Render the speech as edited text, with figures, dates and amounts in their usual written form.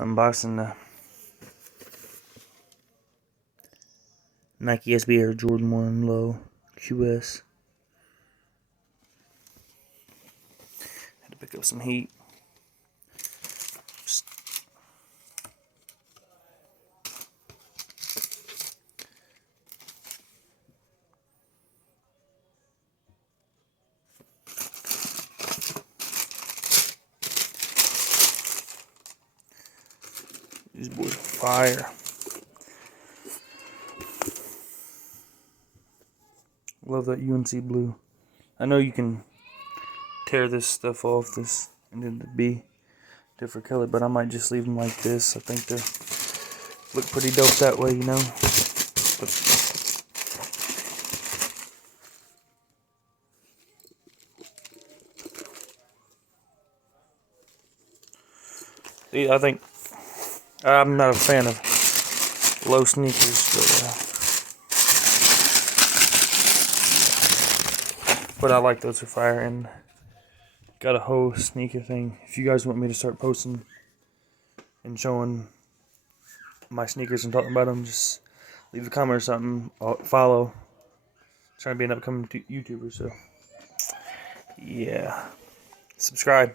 Unboxing the Nike SB Air Jordan 1 Low QS. Had to pick up some heat. These boys are fire. Love that UNC blue. I know you can tear this stuff off this and then be different color, but I might just leave them like this. I think they look pretty dope that way, you know. I think I'm not a fan of low sneakers, but I like those are fire, and got a whole sneaker thing. If you guys want me to start posting and showing my sneakers and talking about them, just leave a comment or something. I'll follow. Trying to be an upcoming YouTuber, so yeah, subscribe.